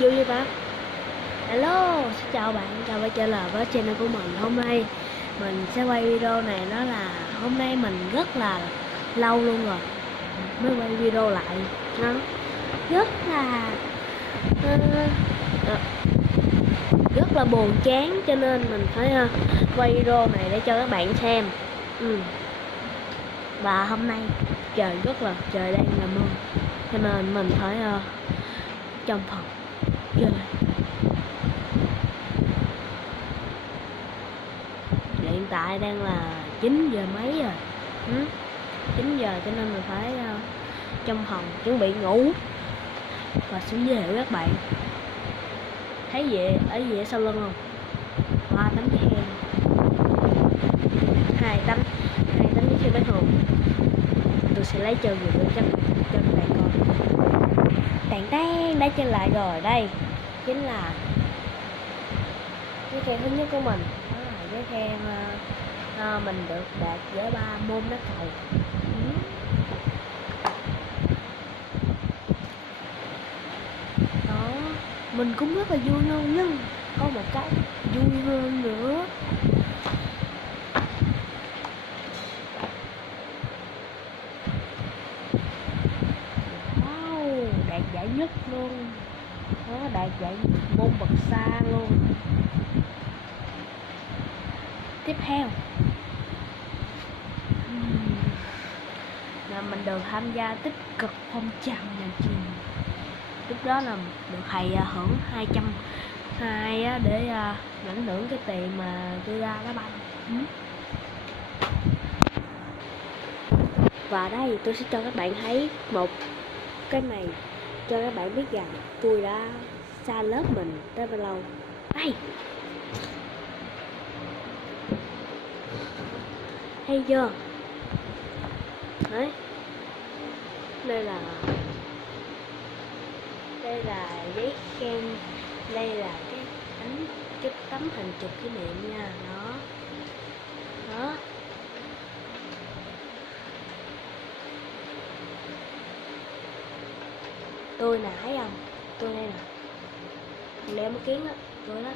vui vậy ta? Hello, xin chào bạn, chào quay trở lại với channel của mình. Hôm nay mình sẽ quay video này, đó là hôm nay mình rất là lâu luôn rồi mới quay video lại. Nó rất là rất là buồn chán, cho nên mình phải quay video này để cho các bạn xem. Và hôm nay trời đang là mưa, cho nên mình phải trong phòng chơi. Hiện tại đang là 9 giờ mấy rồi, 9 giờ, cho nên mình phải trong phòng chuẩn bị ngủ và xuống về với các bạn. Thấy vậy ở sau lưng không? 3 tấm giấy khen, 2 tấm giấy khen bác Hùng. Tôi sẽ lấy cho người cho các bạn coi. Tàn đã trở lại rồi. Đây chính là giấy khen thứ nhất của mình, đó là giấy khen mình được đạt giải 3 môn đá cầu. Đó, mình cũng rất là vui luôn, nhưng có một cái vui hơn nữa. Wow, đạt giải nhất luôn đó, đạt giải môn bậc xa luôn. Tiếp theo là mình được tham gia tích cực phong trào nhà trường. Lúc đó là được thầy hưởng 220 để ảnh hưởng cái tiền mà tôi ra đá banh. Và đây tôi sẽ cho các bạn thấy một cái này cho các bạn biết rằng tôi đã xa lớp mình tới bao lâu. Đây, hay chưa? Đấy, đây là giấy khen, đây là cái tấm hình chụp kỷ niệm nha. Đó, tôi nè, thấy không? Tôi đây nè, đeo mắt kiến á, tôi đó.